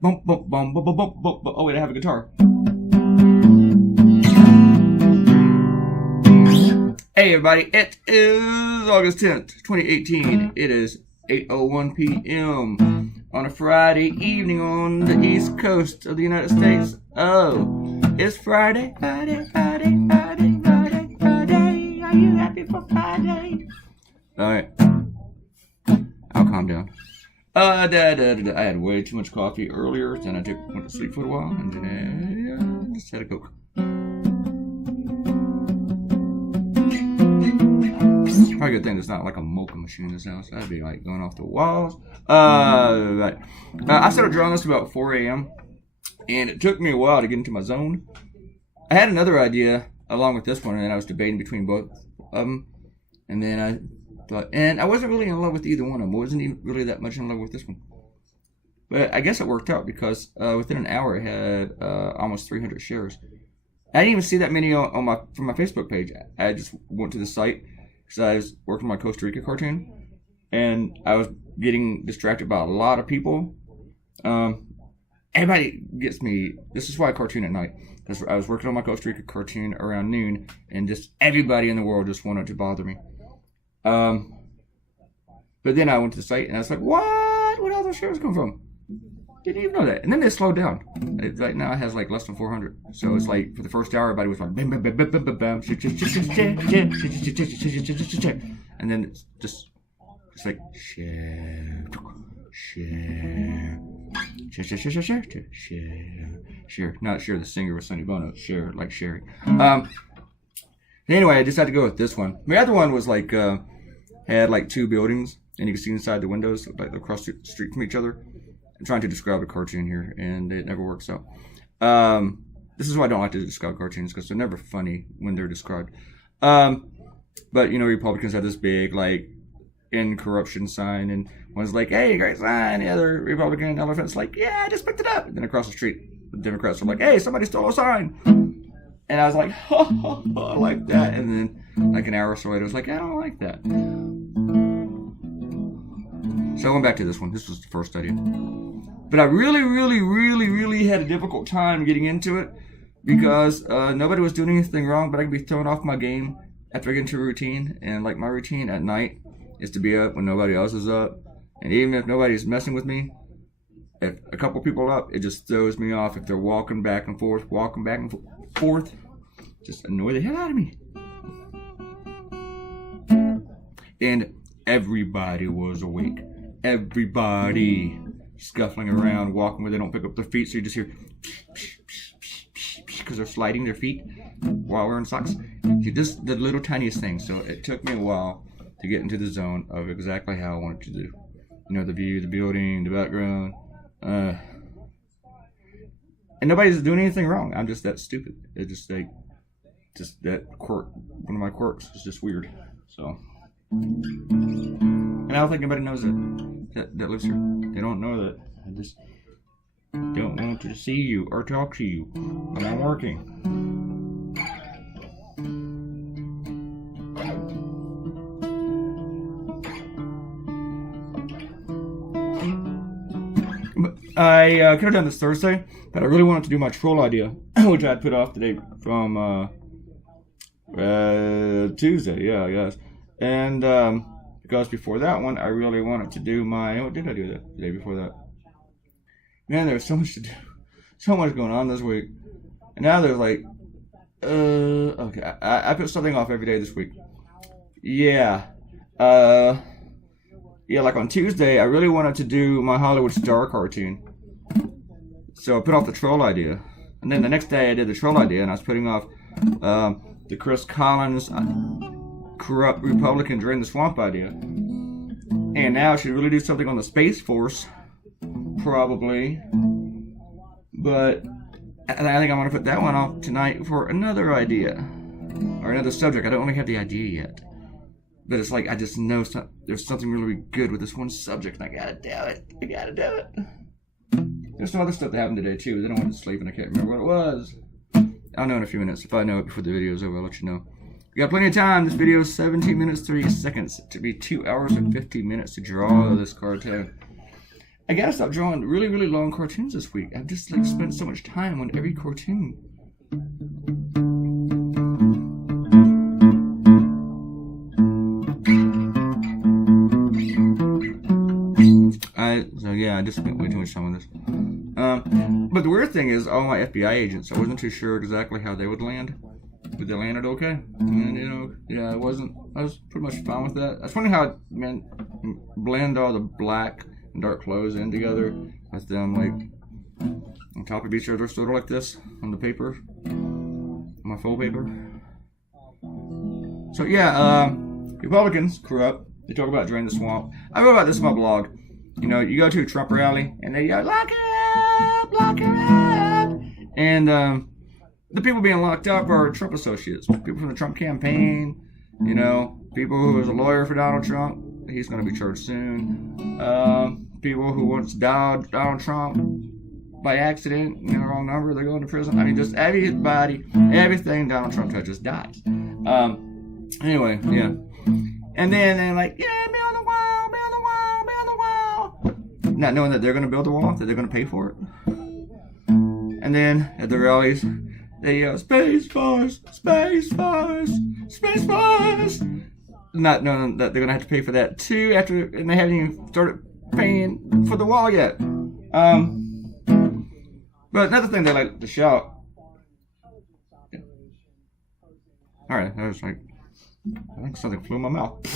Bum, bum, bum, bum, bum, bum, bum. Oh, wait, I have a guitar. Hey, everybody. It is August 10th, 2018. It is 8:01 p.m. on a Friday evening on the East Coast of the United States. Oh, it's Friday, Friday, Friday, Friday, Friday, Friday. Are you happy for Friday? All right. I'll calm down. I had way too much coffee earlier, then I went to sleep for a while, and then I just had a Coke. Probably a good thing there's not like a mocha machine in this house. That'd be like going off the walls. Right. I started drawing this about 4 a.m. and it took me a while to get into my zone. I had another idea along with this one, and then I was debating between both of them. And then I thought, and I wasn't really in love with either one of them. I wasn't even really that much in love with this one. But I guess it worked out because within an hour it had almost 300 shares. I didn't even see that many from my Facebook page. I just went to the site because I was working on my Costa Rica cartoon, and I was getting distracted by a lot of people. Everybody gets me. This is why I cartoon at night, because I was working on my Costa Rica cartoon around noon, and just everybody in the world just wanted to bother me. But then I went to the site, and I was like, what? Where did all those shares come from? Didn't even know that. And then they slowed down. It's like now it has like less than 400. So it's like for the first hour, everybody was like, bam, bam, bam, bam, bam, bam, bam, and then it's just like share, not share the singer with Sonny Bono, share like sharing. Anyway, I decided to go with this one. The other one was like had like two buildings, and you could see inside the windows, like across the street from each other. I'm trying to describe a cartoon here, and it never works out. This is why I don't like to describe cartoons, because they're never funny when they're described. But, you know, Republicans have this big, like, end corruption sign, and one's like, hey, great sign. The other Republican elephant's like, yeah, I just picked it up. And then across the street, the Democrats are like, hey, somebody stole a sign. And I was like, I like that. And then, like, an hour or so later, I was like, I don't like that. So I went back to this one. This was the first idea. But I really had a difficult time getting into it because nobody was doing anything wrong, but I could be thrown off my game after I get into a routine. And like my routine at night is to be up when nobody else is up. And even if nobody's messing with me, if a couple people up, it just throws me off if they're walking back and forth, just annoy the hell out of me. And everybody was awake. Everybody scuffling around, walking where they don't pick up their feet, so you just hear because they're sliding their feet while wearing socks. Just the little tiniest thing. So it took me a while to get into the zone of exactly how I wanted to do. You know, the view, the building, the background. And nobody's doing anything wrong. I'm just that stupid. It's just like, just that quirk. One of my quirks is just weird. So. And I don't think anybody knows that lives here. They don't know that. I just don't want to see you or talk to you when I'm working. But I could have done this Thursday, but I really wanted to do my troll idea, which I had put off today from Tuesday. Yeah, I guess. And because before that one, I really wanted to do my... What did I do the day before that? Man, there's so much to do. So much going on this week. And now there's like... okay, I put something off every day this week. Yeah. Yeah, like on Tuesday, I really wanted to do my Hollywood Star cartoon. So I put off the troll idea. And then the next day, I did the troll idea, and I was putting off the Chris Collins... corrupt Republican drain the swamp idea. And now I should really do something on the Space Force, probably. But I think I'm going to put that one off tonight for another idea. Or another subject. I don't really have the idea yet. But it's like, I just know there's something really good with this one subject, and I gotta do it. There's some other stuff that happened today, too. Then I went to sleep, and I can't remember what it was. I'll know in a few minutes. If I know it before the video's over, I'll let you know. We got plenty of time. This video is 17 minutes, 30 seconds. To be 2 hours and 50 minutes to draw this cartoon. I gotta stop drawing really, really long cartoons this week. I've just like spent so much time on every cartoon. I just spent way too much time on this. But the weird thing is, all my FBI agents, I wasn't too sure exactly how they would land. But they landed okay. And, I was pretty much fine with that. I was wondering how it blend all the black and dark clothes in together with them, like, on top of each other, sort of like this, on the paper. On my full paper. So, Republicans, corrupt. They talk about drain the swamp. I wrote about this in my blog. You go to a Trump rally, and they yell, lock her up! And the people being locked up are Trump associates. People from the Trump campaign, people who was a lawyer for Donald Trump. He's going to be charged soon. People who once died Donald Trump by accident, wrong number, they're going to prison. I mean, just everybody, everything Donald Trump touches dies. Anyway, yeah. And then they're like, yeah, build the wall, build the wall, build the wall. Not knowing that they're going to build the wall, that they're going to pay for it. And then at the rallies, they yell, Space Force, Space Force, Space Force. Not knowing that they're going to have to pay for that too, and they haven't even started paying for the wall yet. But another thing they like to shout. Alright, that was like, I think something flew in my mouth.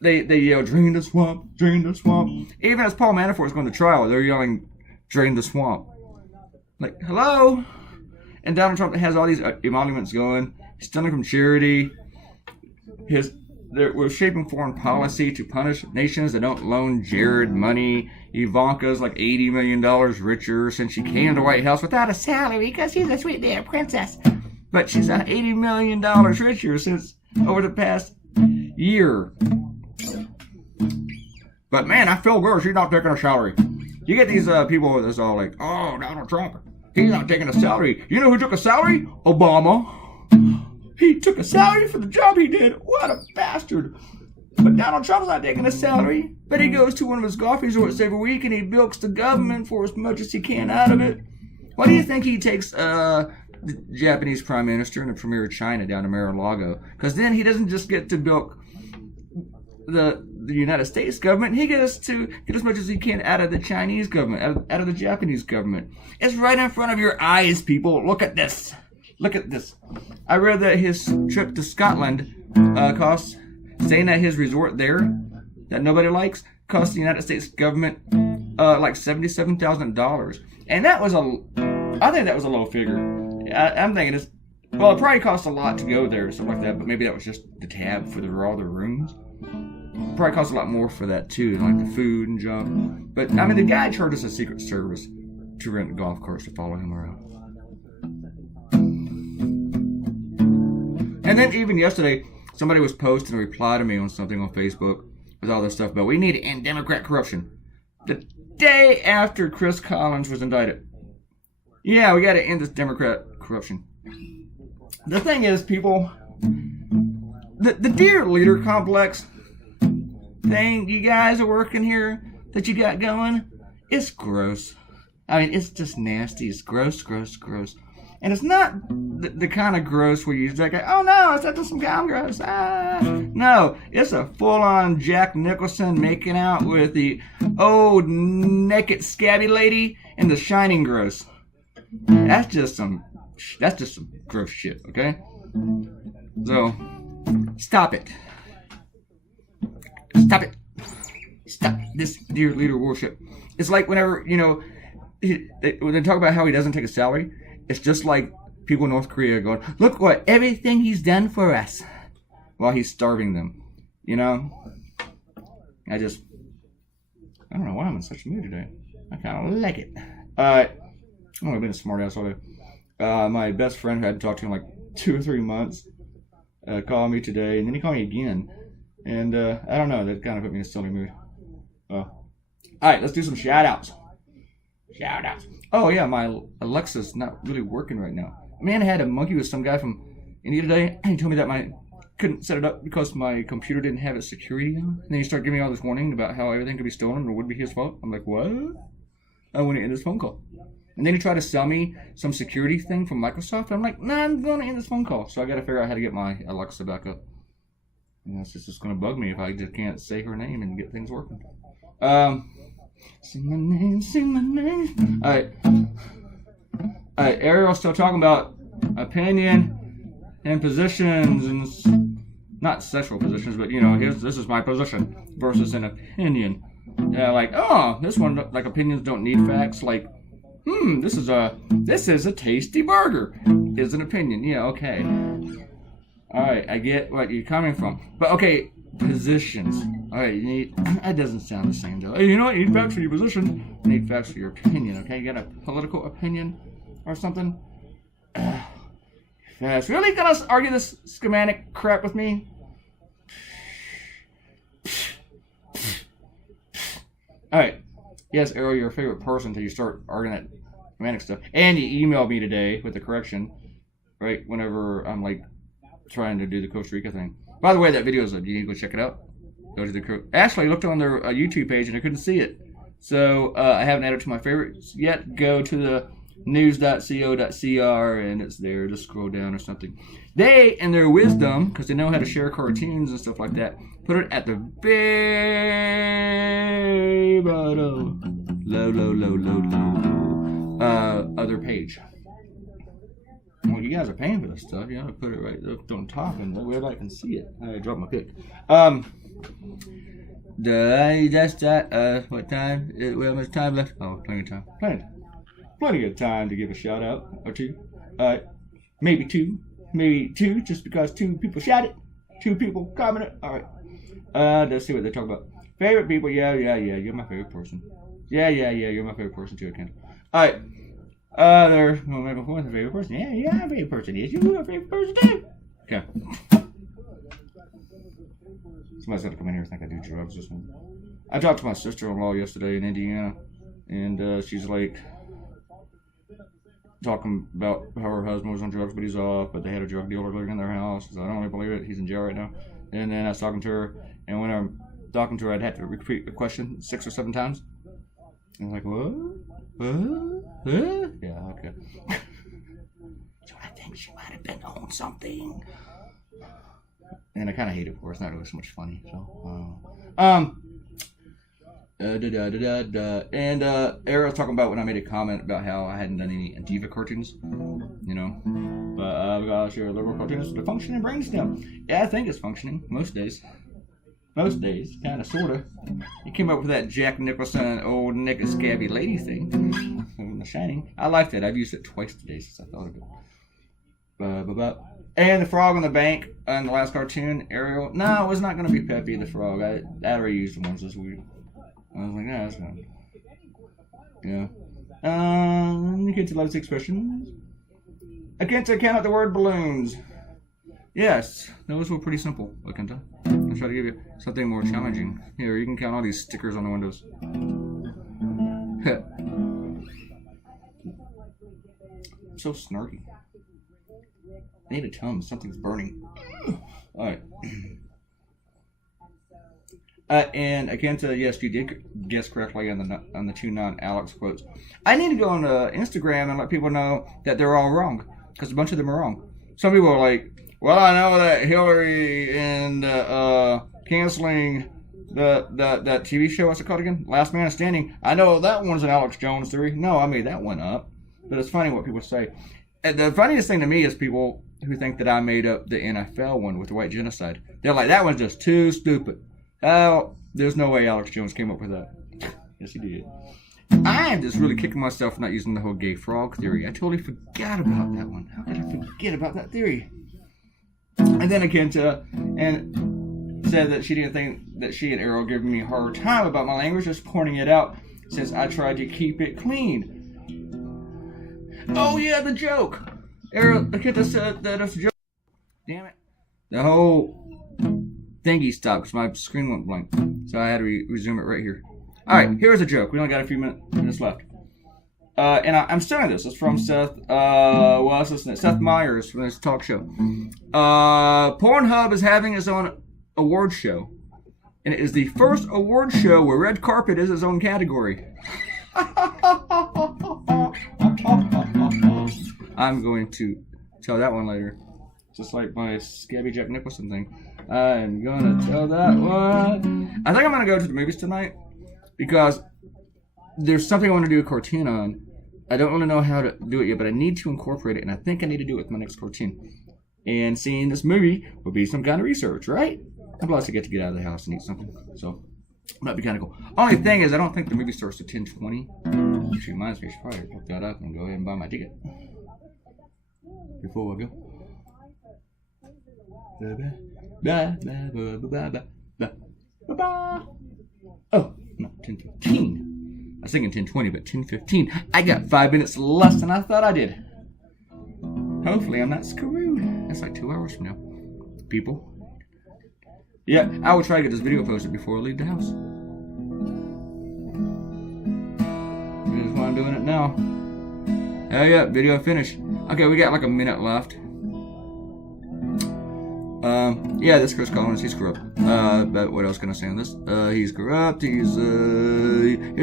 They yell, drain the swamp, drain the swamp. Even as Paul Manafort is going to trial, they're yelling, drain the swamp. Like, hello? And Donald Trump has all these emoluments going. He's stealing from charity. We're shaping foreign policy to punish nations that don't loan Jared money. Ivanka's like $80 million richer since she came to the White House without a salary because she's a sweet little princess. But she's $80 million richer since over the past year. But man, I feel good. She's not taking a salary. You get these people that's all like, oh, Donald Trump, he's not taking a salary. You know who took a salary? Obama. He took a salary for the job he did. What a bastard. But Donald Trump's not taking a salary. But he goes to one of his golf resorts every week and he bilks the government for as much as he can out of it. Why do you think he takes the Japanese Prime Minister and the Premier of China down to Mar-a-Lago? Because then he doesn't just get to bilk the United States government. He gets to get as much as he can out of the Chinese government, out of the Japanese government. It's right in front of your eyes, people. Look at this. Look at this. I read that his trip to Scotland staying at his resort there, that nobody likes, cost the United States government like $77,000. And that was I think that was a low figure. I'm thinking it probably cost a lot to go there or something like that, but maybe that was just the tab for all the rooms. Probably cost a lot more for that too, like the food and junk. But I mean, the guy charges a Secret Service to rent the golf carts to follow him around. And then even yesterday, somebody was posting a reply to me on something on Facebook with all this stuff about we need to end Democrat corruption. The day after Chris Collins was indicted. Yeah, we got to end this Democrat corruption. The thing is, people, the dear leader complex thing you guys are working here that you got going, it's gross. I mean, it's just nasty. It's gross, gross, gross. And it's not the kind of gross where you're like, oh no, it's just some guy, I'm gross. No, it's a full-on Jack Nicholson making out with the old naked scabby lady in The Shining gross. That's just some gross shit, okay? So, stop it. Stop it. Stop this dear leader worship. It's like whenever, when they talk about how he doesn't take a salary, it's just like people in North Korea going, look what everything he's done for us while he's starving them. I don't know why I'm in such a mood today. I kind of like it. I've been a smart ass all day. My best friend who I hadn't talked to in like 2 or 3 months called me today, and then he called me again. And I don't know, that kind of put me in a silly mood. Alright, let's do some shout-outs. Shout-outs. Oh yeah, my Alexa's not really working right now. A man had a monkey with some guy from India today, and he told me that my couldn't set it up because my computer didn't have its security on. And then he started giving me all this warning about how everything could be stolen or would be his fault. I'm like, what? I want to end this phone call. And then he tried to sell me some security thing from Microsoft. I'm like, nah, I'm going to end this phone call. So I got to figure out how to get my Alexa back up. You know, it's just going to bug me if I just can't say her name and get things working. Say my name, say my name. Alright, Ariel's still talking about opinion and positions and not sexual positions, but you know, this is my position versus an opinion. Like, oh, this one, like, opinions don't need facts. Like, this is a tasty burger is an opinion. Yeah, okay. Alright, I get what you're coming from. But okay, positions. Alright, that doesn't sound the same though. Hey, you know what? You need facts for your position. You need facts for your opinion, okay? You got a political opinion or something? Yes, really gonna argue this schematic crap with me? Alright. Yes, Arrow, you're a favorite person until you start arguing that schematic stuff. And you emailed me today with the correction, right? Whenever I'm like trying to do the Costa Rica thing. By the way, that video is up. You need to go check it out. Go to the Actually, I looked on their YouTube page and I couldn't see it. So I haven't added it to my favorites yet. Go to the news.co.cr and it's there. Just scroll down or something. They, in their wisdom, because they know how to share cartoons and stuff like that, put it at the very bottom, low, other page. Well, you guys are paying for this stuff. You know, put it right up on top and where I can see it. I dropped my pick. What time? How much time left? Oh, plenty of time. Plenty of time to give a shout out or two. Maybe two, just because two people shouted, two people commented. All right. Let's see what they talk about. Favorite people? Yeah. You're my favorite person. Yeah. You're my favorite person too, Ken. All right. There's my favorite person. Yeah, I'm a favorite person. Yes, you're my favorite person too. Okay. Somebody's got to come in here and think I do drugs or something. I talked to my sister-in-law yesterday in Indiana, and she's like talking about how her husband was on drugs, but he's off, but they had a drug dealer living in their house. So I don't really believe it. He's in jail right now. And then I was talking to her, and when I'm talking to her, I'd have to repeat the question 6 or 7 times. And I'm like, what? Yeah, okay. So I think she might have been on something. And I kind of hate it for her. It's not really so much funny. So, And Ariel was talking about when I made a comment about how I hadn't done any Antifa cartoons, you know. But I've got to share liberal cartoons with a functioning brainstem. Yeah, I think it's functioning most days. Most days, kind of, sort of. He came up with that Jack Nicholson old naked scabby lady thing from The Shining. I liked it. I've used it twice today since I thought of it. And the frog on the bank on the last cartoon, Ariel. No, it was not going to be Peppy the frog. I already used the ones this week. I was like, that's fine. Yeah. You get to love expressions. I can't count out the word balloons. Yes, those were pretty simple, Lakenta. I'll try to give you something more challenging. Here, you can count all these stickers on the windows. I'm so snarky. I need a tum. Something's burning. Alright. And Akenta, yes, you did guess correctly on the 2 non-Alex quotes. I need to go on Instagram and let people know that they're all wrong, because a bunch of them are wrong. Some people are like, well, I know that Hillary and canceling that TV show, what's it called again? Last Man Standing. I know that one's an Alex Jones theory. No, I made that one up. But it's funny what people say. And the funniest thing to me is people who think that I made up the NFL one with the white genocide. They're like, that one's just too stupid. Oh, there's no way Alex Jones came up with that. Yes, he did. I am just really kicking myself for not using the whole gay frog theory. I totally forgot about that one. How could I forget about that theory? And then Akenta said that she didn't think that she and Arrow giving me a hard time about my language, just pointing it out since I tried to keep it clean. Oh yeah, the joke. Arrow, Akenta said that it's a joke. Damn it. The whole thingy stopped because my screen went blank. So I had to resume it right here. Alright, here's a joke. We only got a few minutes left. and I'm studying this. It's from Seth, what's his name? Seth Meyers from this talk show. Pornhub is having its own award show. And it is the first award show where red carpet is its own category. I'm going to tell that one later. Just like my Scabby Jack Nicholson thing. I'm going to tell that one. I think I'm going to go to the movies tonight. Because there's something I want to do a cartoon on. I don't really know how to do it yet, but I need to incorporate it. And I think I need to do it with my next cartoon. And seeing this movie will be some kind of research, right? I'd love to get out of the house and eat something. So, that'd be kind of cool. Only thing is, I don't think the movie starts at 10:20. Which reminds me, I should probably look that up and go ahead and buy my ticket. Before I go. Oh, no, 10:15. I was thinking 10:20, but 10:15. I got 5 minutes less than I thought I did. Hopefully, I'm not screwed. That's like 2 hours from now. People. Yeah, I will try to get this video posted before I leave the house. That's why I'm doing it now. Oh yeah, video finished. Okay, we got like a minute left. Yeah, this Chris Collins, he's corrupt. But what else can I say on this? He's corrupt. He was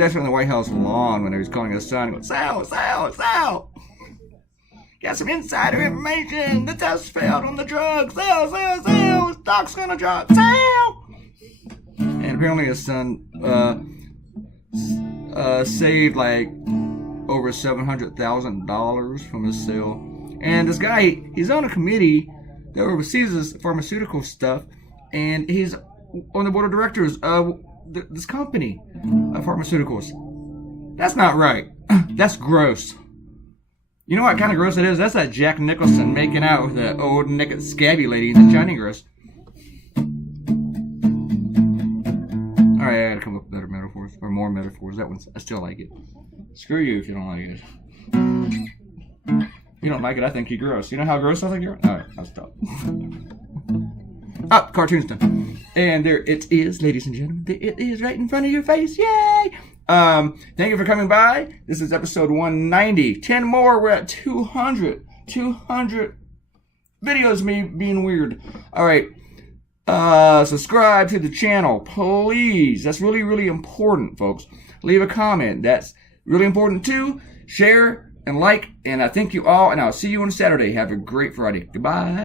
actually on the White House lawn when he was calling his son, going, Sal. Got some insider information. The test failed on the drugs. Sal. Doc's gonna drop. Sal. And apparently his son saved like over $700,000 from his sale. And this guy, he's on a committee that oversees this pharmaceutical stuff, and he's on the board of directors of this company of pharmaceuticals. That's not right. That's gross. You know what kind of gross it is? That's that Jack Nicholson making out with the old naked scabby lady in the Shining gross. Alright, I gotta come up with better metaphors, or more metaphors. That one's, I still like it. Screw you if you don't like it. If you don't like it, I think you're gross. You know how gross I think you're? Alright, I'll stop. Up, cartoon's done. And there it is, ladies and gentlemen. It is right in front of your face. Yay! Thank you for coming by. This is episode 190. 10 more, we're at 200. 200 videos of me being weird. Alright. Subscribe to the channel, please. That's really, really important, folks. Leave a comment. That's really important too. Share and like, and I thank you all, and I'll see you on Saturday. Have a great Friday. Goodbye.